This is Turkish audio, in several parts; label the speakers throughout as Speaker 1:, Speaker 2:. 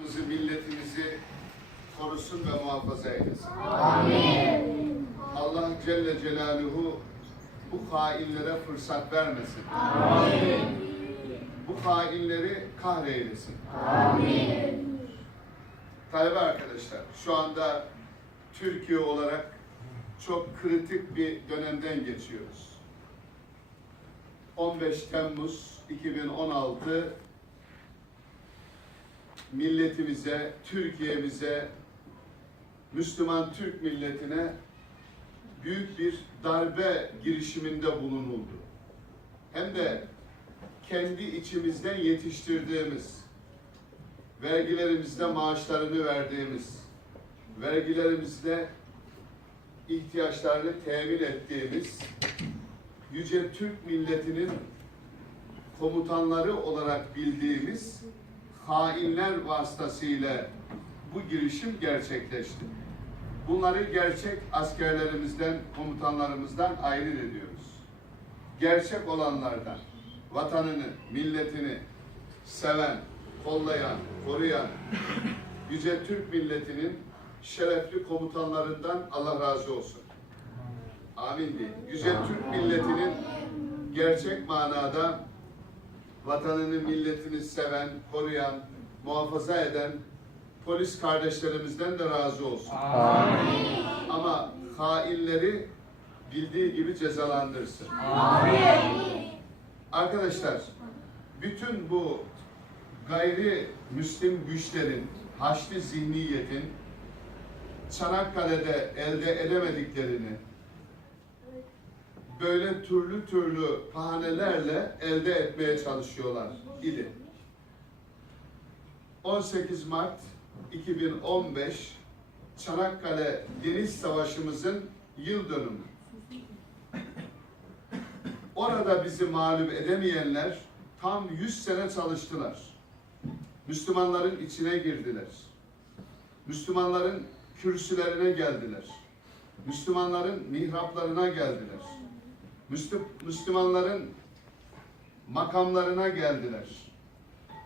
Speaker 1: halkımızı, milletimizi korusun ve muhafaza eylesin. Allah Celle Celaluhu bu hainlere fırsat vermesin. Bu hainleri kahreylesin. Talebe arkadaşlar, şu anda Türkiye olarak çok kritik bir dönemden geçiyoruz. 15 Temmuz 2016 milletimize, Türkiye'mize, Müslüman Türk milletine büyük bir darbe girişiminde bulunuldu. Hem de kendi içimizden yetiştirdiğimiz, vergilerimizde maaşlarını verdiğimiz, vergilerimizde ihtiyaçlarını temin ettiğimiz yüce Türk milletinin komutanları olarak bildiğimiz hainler vasıtasıyla bu girişim gerçekleşti. Bunları gerçek askerlerimizden, komutanlarımızdan ayrı ediyoruz. Gerçek olanlardan, vatanını, milletini seven, kollayan, koruyan Yüce Türk milletinin şerefli komutanlarından Allah razı olsun. Amin. Yüce Türk milletinin gerçek manada vatanını, milletini seven, koruyan, muhafaza eden polis kardeşlerimizden de razı olsun. Ama hainleri bildiği gibi cezalandırsın. Arkadaşlar, bütün bu gayri müslim güçlerin, haçlı zihniyetin Çanakkale'de elde edemediklerini böyle türlü türlü bahanelerle elde etmeye çalışıyorlar idi. 18 Mart 2015 Çanakkale Deniz Savaşımızın yıl dönümü. Orada bizi mağlup edemeyenler tam 100 sene çalıştılar. Müslümanların içine girdiler. Müslümanların kürsülerine geldiler. Müslümanların mihraplarına geldiler. Müslü- Müslümanların makamlarına geldiler.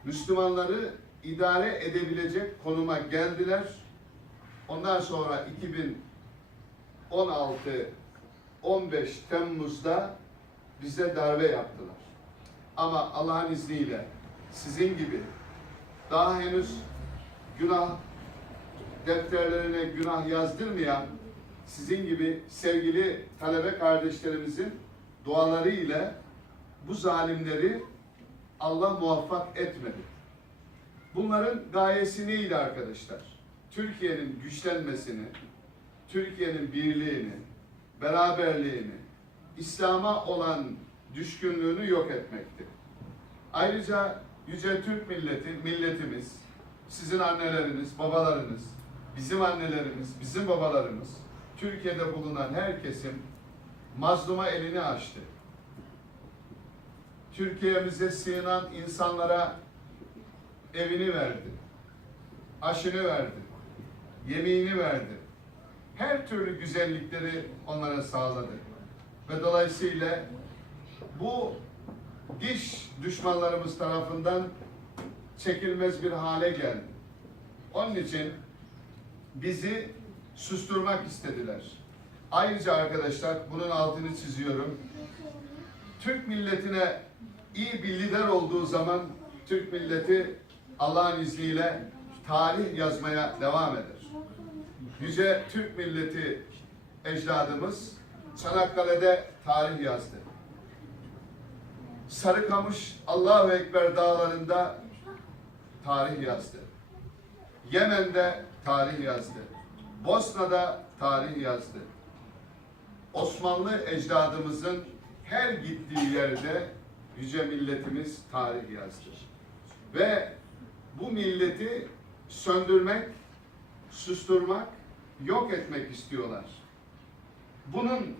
Speaker 1: Müslümanları idare edebilecek konuma geldiler. Ondan sonra 2016 15 Temmuz'da bize darbe yaptılar. Ama Allah'ın izniyle sizin gibi daha henüz günah defterlerine günah yazdırmayan sizin gibi sevgili talebe kardeşlerimizin duaları ile bu zalimleri Allah muvaffak etmedi. Bunların gayesi neydi arkadaşlar? Türkiye'nin güçlenmesini, Türkiye'nin birliğini, beraberliğini, İslam'a olan düşkünlüğünü yok etmekti. Ayrıca Yüce Türk milleti, milletimiz, sizin anneleriniz, babalarınız, bizim annelerimiz, bizim babalarımız, Türkiye'de bulunan her kesim mazluma elini açtı. Türkiye'mize sığınan insanlara evini verdi, aşını verdi, yemeğini verdi. Her türlü güzellikleri onlara sağladı. Ve dolayısıyla bu diş düşmanlarımız tarafından çekilmez bir hale geldi. Onun için bizi susturmak istediler. Ayrıca arkadaşlar bunun altını çiziyorum. Türk milletine iyi bir lider olduğu zaman Türk milleti Allah'ın izniyle tarih yazmaya devam eder. Yüce Türk milleti ecdadımız Çanakkale'de tarih yazdı. Sarıkamış Allahu Ekber dağlarında tarih yazdı. Yemen'de tarih yazdı. Bosna'da tarih yazdı. Osmanlı ecdadımızın her gittiği yerde yüce milletimiz tarih yazdı. Ve bu milleti söndürmek, susturmak, yok etmek istiyorlar. Bunun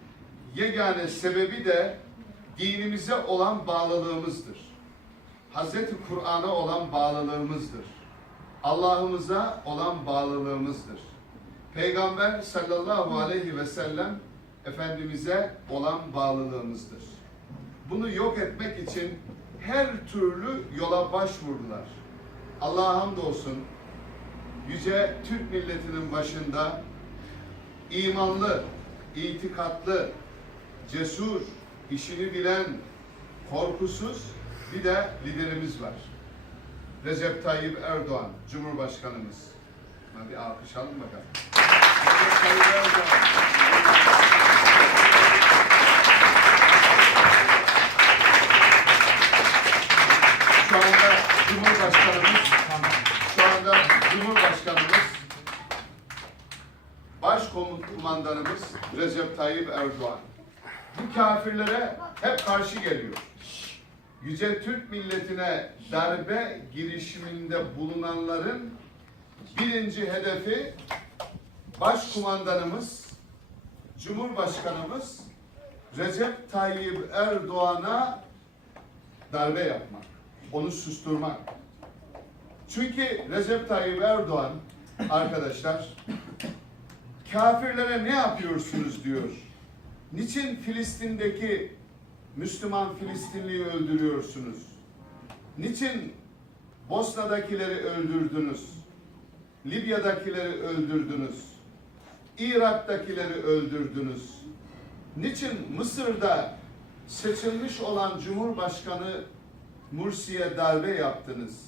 Speaker 1: yegane sebebi de dinimize olan bağlılığımızdır. Hazreti Kur'an'a olan bağlılığımızdır. Allah'ımıza olan bağlılığımızdır. Peygamber sallallahu aleyhi ve sellem Efendimiz'e olan bağlılığımızdır. Bunu yok etmek için her türlü yola başvurdular. Allah'a hamdolsun yüce Türk milletinin başında imanlı, itikatlı, cesur, işini bilen, korkusuz bir de liderimiz var. Recep Tayyip Erdoğan, Cumhurbaşkanımız. Buna bir alkış alın bakalım. Recep Tayyip Erdoğan. Başkomutanımız Recep Tayyip Erdoğan. Bu kafirlere hep karşı geliyor. Yüce Türk milletine darbe girişiminde bulunanların birinci hedefi Başkumandanımız, Cumhurbaşkanımız Recep Tayyip Erdoğan'a darbe yapmak, onu susturmak. Çünkü Recep Tayyip Erdoğan arkadaşlar kafirlere ne yapıyorsunuz diyor. Niçin Filistin'deki Müslüman Filistinliyi öldürüyorsunuz? Niçin Bosna'dakileri öldürdünüz? Libya'dakileri öldürdünüz? Irak'takileri öldürdünüz? Niçin Mısır'da seçilmiş olan Cumhurbaşkanı Mursi'ye darbe yaptınız?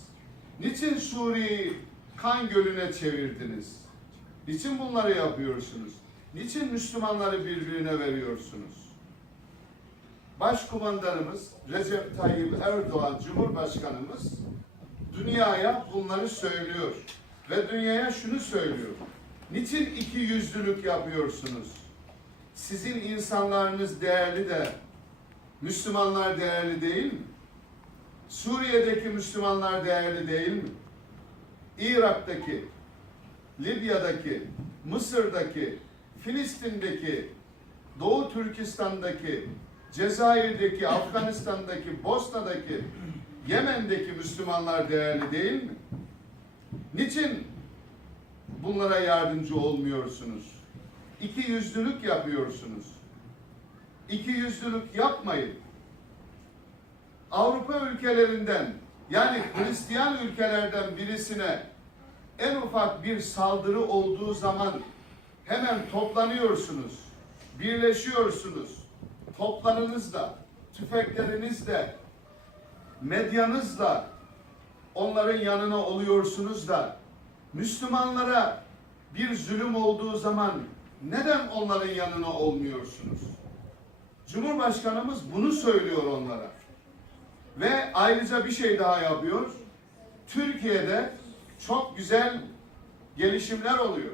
Speaker 1: Niçin Suriye'yi kan gölüne çevirdiniz? Niçin bunları yapıyorsunuz? Niçin Müslümanları birbirine veriyorsunuz? Başkumandanımız Recep Tayyip Erdoğan Cumhurbaşkanımız dünyaya bunları söylüyor. Ve dünyaya şunu söylüyor. Niçin iki yüzlülük yapıyorsunuz? Sizin insanlarınız değerli de Müslümanlar değerli değil mi? Suriye'deki Müslümanlar değerli değil mi? Irak'taki, Libya'daki, Mısır'daki, Filistin'deki, Doğu Türkistan'daki, Cezayir'deki, Afganistan'daki, Bosna'daki, Yemen'deki Müslümanlar değerli değil mi? Niçin bunlara yardımcı olmuyorsunuz? İki yüzlülük yapıyorsunuz. İki yüzlülük yapmayın. Avrupa ülkelerinden yani Hristiyan ülkelerden birisine en ufak bir saldırı olduğu zaman hemen toplanıyorsunuz, birleşiyorsunuz, toplanınızla, tüfeklerinizle, medyanızla onların yanına oluyorsunuz da Müslümanlara bir zulüm olduğu zaman neden onların yanına olmuyorsunuz? Cumhurbaşkanımız bunu söylüyor onlara. Ve ayrıca bir şey daha yapıyor. Türkiye'de çok güzel gelişimler oluyor.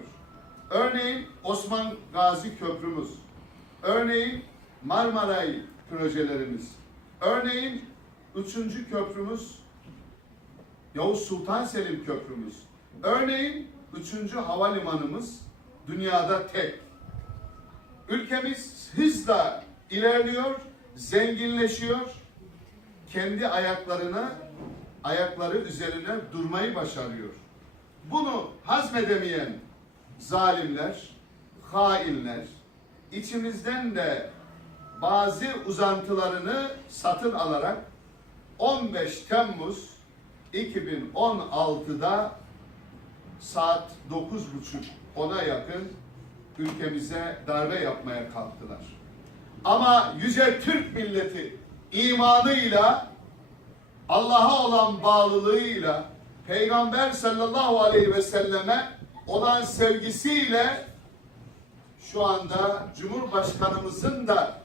Speaker 1: Örneğin Osman Gazi Köprümüz. Örneğin Marmaray projelerimiz. Örneğin üçüncü köprümüz Yavuz Sultan Selim Köprümüz. Örneğin üçüncü havalimanımız dünyada tek. Ülkemiz hızla ilerliyor, zenginleşiyor. Kendi ayaklarına, ayakları üzerine durmayı başarıyor. Bunu hazmedemeyen zalimler, hainler, içimizden de bazı uzantılarını satın alarak 15 Temmuz 2016'da saat 9.30 ona yakın ülkemize darbe yapmaya kalktılar. Ama yüce Türk milleti imanıyla Allah'a olan bağlılığıyla Peygamber sallallahu aleyhi ve selleme olan sevgisiyle şu anda Cumhurbaşkanımızın da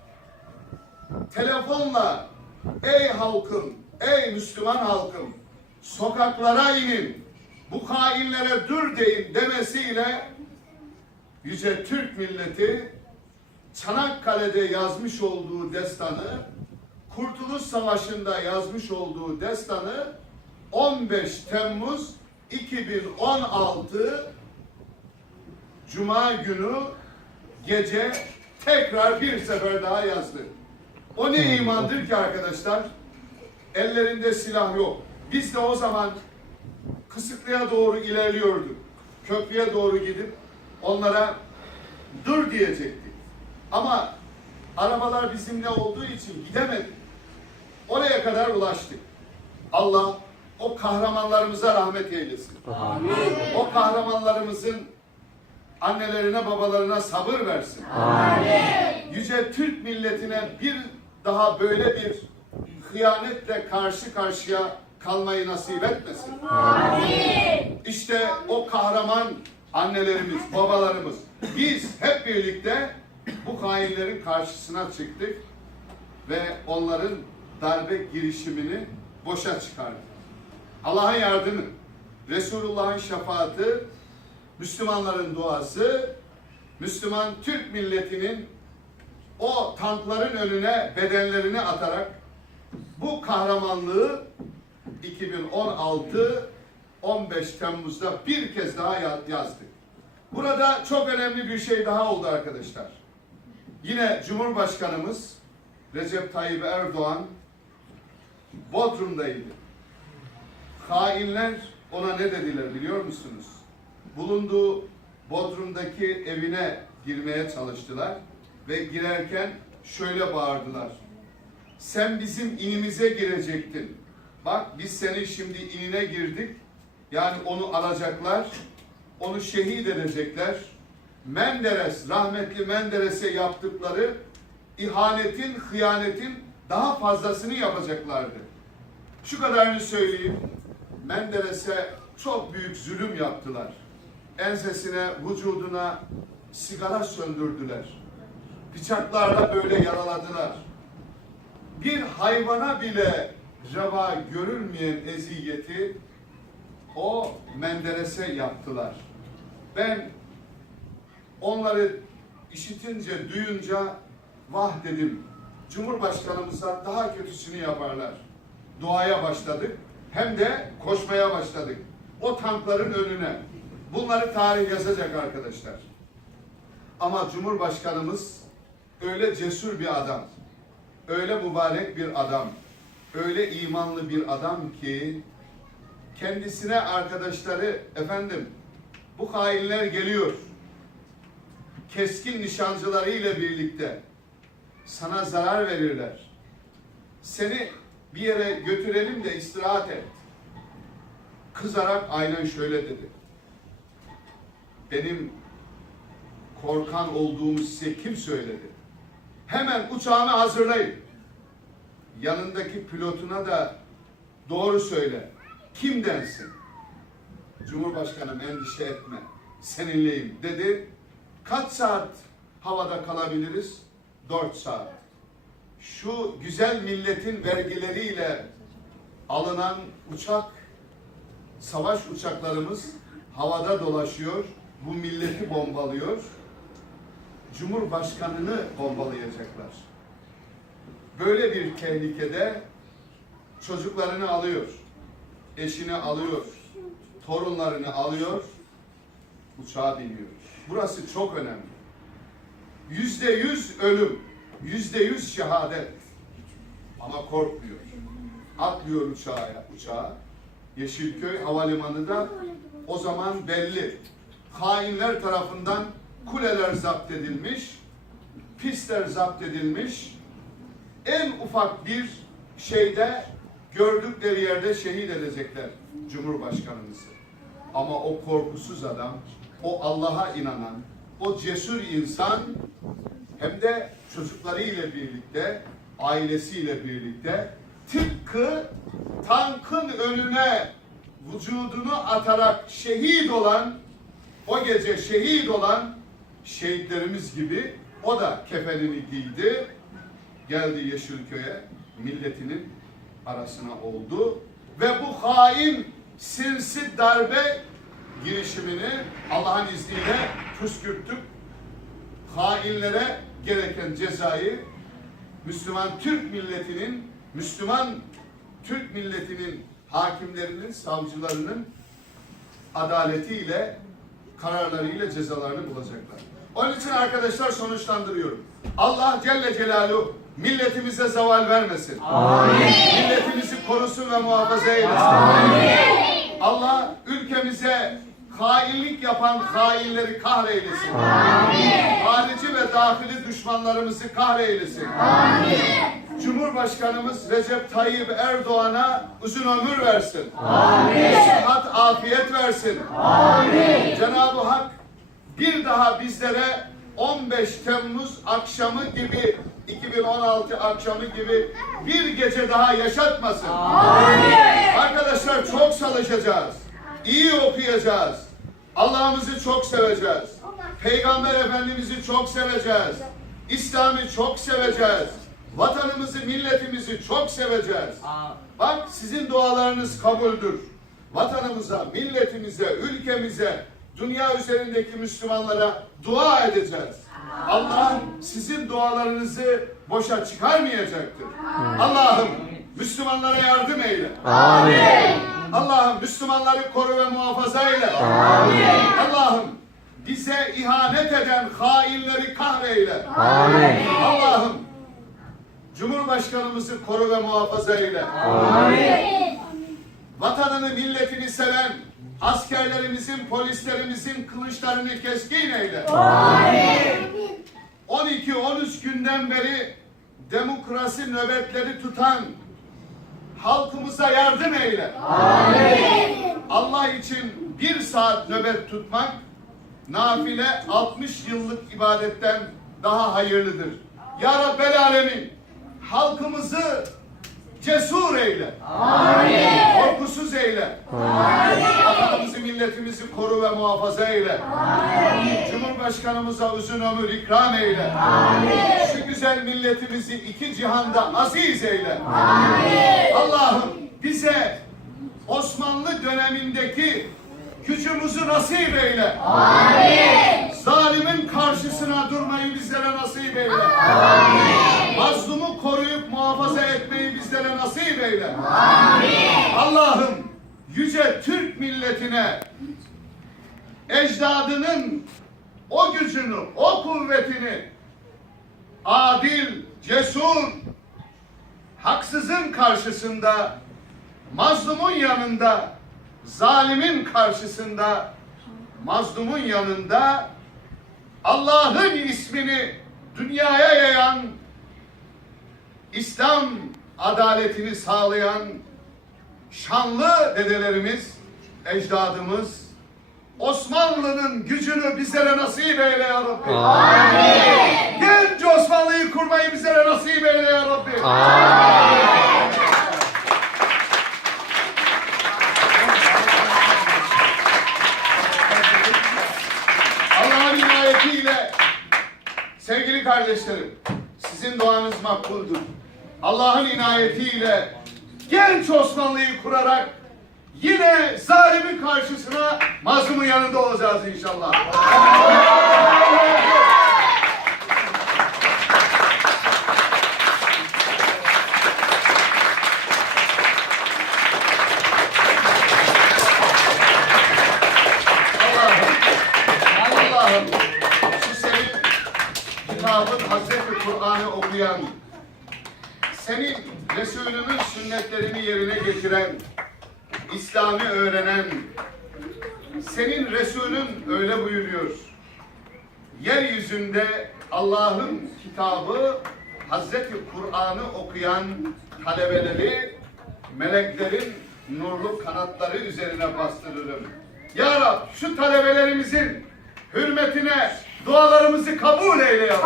Speaker 1: telefonla ey halkım, ey Müslüman halkım sokaklara inin, bu hainlere dur deyin demesiyle Yüce Türk milleti Çanakkale'de yazmış olduğu destanı, Kurtuluş Savaşı'nda yazmış olduğu destanı 15 Temmuz 2016 Cuma günü gece tekrar bir sefer daha yazdı. O ne imandır ki arkadaşlar? Ellerinde silah yok. Biz de o zaman Kısıklı'ya doğru ilerliyorduk. Köprüye doğru gidip onlara dur diyecektik. Ama arabalar bizimle olduğu için gidemedik. Oraya kadar ulaştık. Allah o kahramanlarımıza rahmet eylesin. O kahramanlarımızın annelerine babalarına sabır versin. Yüce Türk milletine bir daha böyle bir hıyanetle karşı karşıya kalmayı nasip etmesin. İşte o kahraman annelerimiz, babalarımız, biz hep birlikte bu hainlerin karşısına çıktık ve onların darbe girişimini boşa çıkardık. Allah'ın yardımı, Resulullah'ın şefaati, Müslümanların duası, Müslüman Türk milletinin o tankların önüne bedenlerini atarak bu kahramanlığı 2016 15 Temmuz'da bir kez daha ya- yazdık. Burada çok önemli bir şey daha oldu arkadaşlar. Yine Cumhurbaşkanımız Recep Tayyip Erdoğan Bodrum'daydı. Hainler ona ne dediler biliyor musunuz? Bulunduğu Bodrum'daki evine girmeye çalıştılar ve girerken şöyle bağırdılar. Sen bizim inimize girecektin. Bak biz senin şimdi inine girdik. Yani onu alacaklar. Onu şehit edecekler. Menderes, rahmetli Menderes'e yaptıkları ihanetin, hıyanetin daha fazlasını yapacaklardı. Şu kadarını söyleyeyim. Menderes'e çok büyük zulüm yaptılar. Ensesine, vücuduna sigara söndürdüler. Bıçaklarla böyle yaraladılar. Bir hayvana bile reva görülmeyen eziyeti o Menderes'e yaptılar. Ben onları işitince, duyunca vah dedim. Cumhurbaşkanımıza daha kötüsünü yaparlar. Duaya başladık. Hem de koşmaya başladık. O tankların önüne. Bunları tarih yazacak arkadaşlar. Ama Cumhurbaşkanımız öyle cesur bir adam. Öyle mübarek bir adam. Öyle imanlı bir adam ki kendisine arkadaşları efendim bu hainler geliyor. Keskin nişancıları ile birlikte sana zarar verirler. Seni bir yere götürelim de istirahat et. Kızarak aynen şöyle dedi. Benim korkan olduğumu size kim söyledi? Hemen uçağını hazırlayın. Yanındaki pilotuna da doğru söyle. Kimdensin? Cumhurbaşkanım endişe etme. Seninleyim dedi. Kaç saat havada kalabiliriz? Dört saat. Şu güzel milletin vergileriyle alınan uçak, savaş uçaklarımız havada dolaşıyor. Bu milleti bombalıyor. Cumhurbaşkanını bombalayacaklar. Böyle bir tehlikede çocuklarını alıyor, eşini alıyor, torunlarını alıyor, uçağa biniyor. Burası çok önemli. Yüzde yüz ölüm, yüzde yüz şehadet. Ama korkmuyor. Atlıyor uçağa, uçağa. Yeşilköy Havalimanı da o zaman belli. Hainler tarafından kuleler zapt edilmiş, pistler zapt edilmiş. En ufak bir şeyde gördükleri yerde şehit edecekler Cumhurbaşkanımızı. Ama o korkusuz adam, o Allah'a inanan, o cesur insan hem de çocuklarıyla birlikte, ailesiyle birlikte tıpkı tankın önüne vücudunu atarak şehit olan, o gece şehit olan şehitlerimiz gibi o da kefenini giydi, geldi Yeşilköy'e, milletinin arasına oldu ve bu hain sinsi darbe girişimini Allah'ın izniyle püskürttük. Hainlere gereken cezayı Müslüman Türk milletinin, Müslüman Türk milletinin hakimlerinin, savcılarının adaletiyle, kararlarıyla cezalarını bulacaklar. Onun için arkadaşlar sonuçlandırıyorum. Allah Celle Celaluhu milletimize zeval vermesin. Milletimizi korusun ve muhafaza eylesin. Allah ülkemize hainlik yapan hainleri kahreylesin. Harici ve dahili düşmanlarımızı kahreylesin. Cumhurbaşkanımız Recep Tayyip Erdoğan'a uzun ömür versin. Amin. Sıhhat, afiyet versin. Amin. Cenab-ı Hak bir daha bizlere 15 Temmuz akşamı gibi 2016 akşamı gibi bir gece daha yaşatmasın. Arkadaşlar çok çalışacağız. İyi okuyacağız. Allah'ımızı çok seveceğiz. Peygamber Efendimiz'i çok seveceğiz. İslam'ı çok seveceğiz. Vatanımızı, milletimizi çok seveceğiz. Bak sizin dualarınız kabuldür. Vatanımıza, milletimize, ülkemize, dünya üzerindeki Müslümanlara dua edeceğiz. Allah sizin dualarınızı boşa çıkarmayacaktır. Allah'ım Müslümanlara yardım eyle. Allah'ım Müslümanları koru ve muhafaza eyle. Allah'ım bize ihanet eden hainleri kahreyle. Allah'ım Cumhurbaşkanımızı koru ve muhafaza eyle. Vatanını, milletini seven askerlerimizin, polislerimizin kılıçlarını keskin eyle. 12-13 günden beri demokrasi nöbetleri tutan halkımıza yardım eyle. Allah için bir saat nöbet tutmak nafile 60 yıllık ibadetten daha hayırlıdır. Ya Rabbel Alemin halkımızı cesur eyle. Korkusuz eyle. Vatanımızı, milletimizi koru ve muhafaza eyle. Cumhurbaşkanımıza uzun ömür ikram eyle. Şu güzel milletimizi iki cihanda aziz eyle. Allah'ım bize Osmanlı dönemindeki gücümüzü nasip eyle. Zalimin karşısına durmayı bizlere nasip eyle. Mazlumu koruyup muhafaza etmeyi bizlere nasip eyle. Allah'ım yüce Türk milletine ecdadının o gücünü, o kuvvetini adil, cesur, haksızın karşısında, mazlumun yanında, zalimin karşısında, mazlumun yanında Allah'ın ismini dünyaya yayan, İslam adaletini sağlayan şanlı dedelerimiz, ecdadımız Osmanlı'nın gücünü bizlere nasip eyle ya Rabbi. Genç Osmanlı'yı kurmayı bizlere nasip eyle ya Rabbi. Allah'ın inayetiyle sevgili kardeşlerim sizin duanız makbuldür. Allah'ın inayetiyle genç Osmanlı'yı kurarak yine zalimin karşısına mazlumun yanında olacağız inşallah. Hazreti Kur'an'ı okuyan, senin Resulünün sünnetlerini yerine getiren, İslam'ı öğrenen, senin Resulün öyle buyuruyor. Yeryüzünde Allah'ın kitabı Hazreti Kur'an'ı okuyan talebeleri meleklerin nurlu kanatları üzerine bastırırım. Ya Rab şu talebelerimizin hürmetine dualarımızı kabul eyle ya Rab.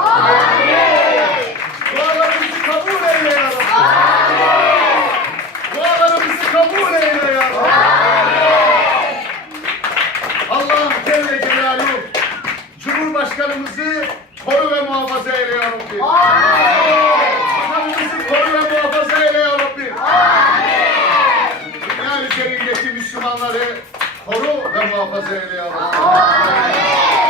Speaker 1: Dualarımızı kabul eyle ya Rab. Dualarımızı kabul eyle ya Rab. Allah Celle Celaluhu Cumhurbaşkanımızı koru ve muhafaza eyle ya Rabbi. Vatanımızı koru ve muhafaza eyle ya Rabbi. Dünya üzerindeki Müslümanları koru ve muhafaza eyle ya Rabbi. Allah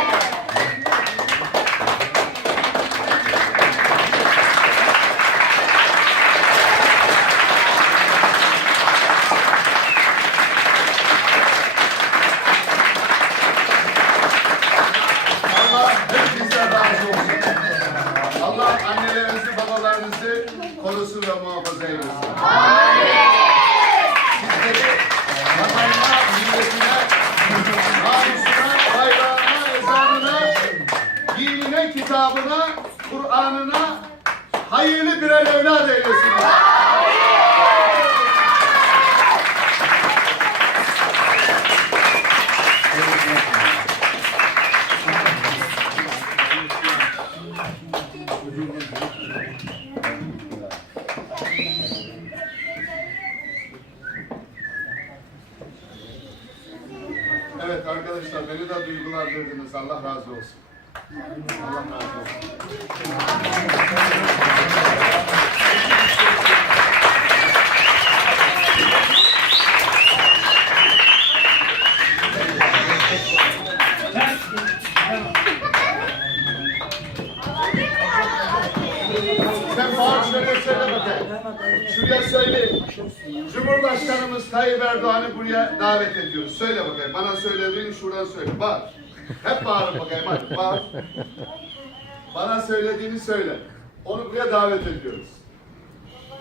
Speaker 1: birer evlat eylesin. Evet arkadaşlar beni de duygulandırdınız. Allah razı olsun. Allah razı olsun. Tayyip Erdoğan'ı buraya davet ediyoruz. Söyle bakayım. Bana söylediğini şuradan söyle. Bağır. Hep bağırın bakayım. Hadi bağır. Bana söylediğini söyle. Onu buraya davet ediyoruz.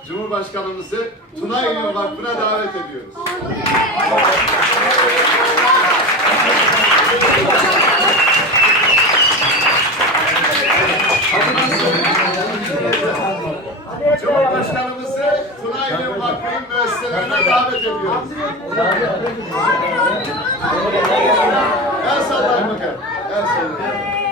Speaker 1: Cumhurbaşkanımızı Tuna İlmi Vakfı'na davet ediyoruz. İlmi Müesseselerine davet ediyoruz. El sallayın bakayım. El sallayın.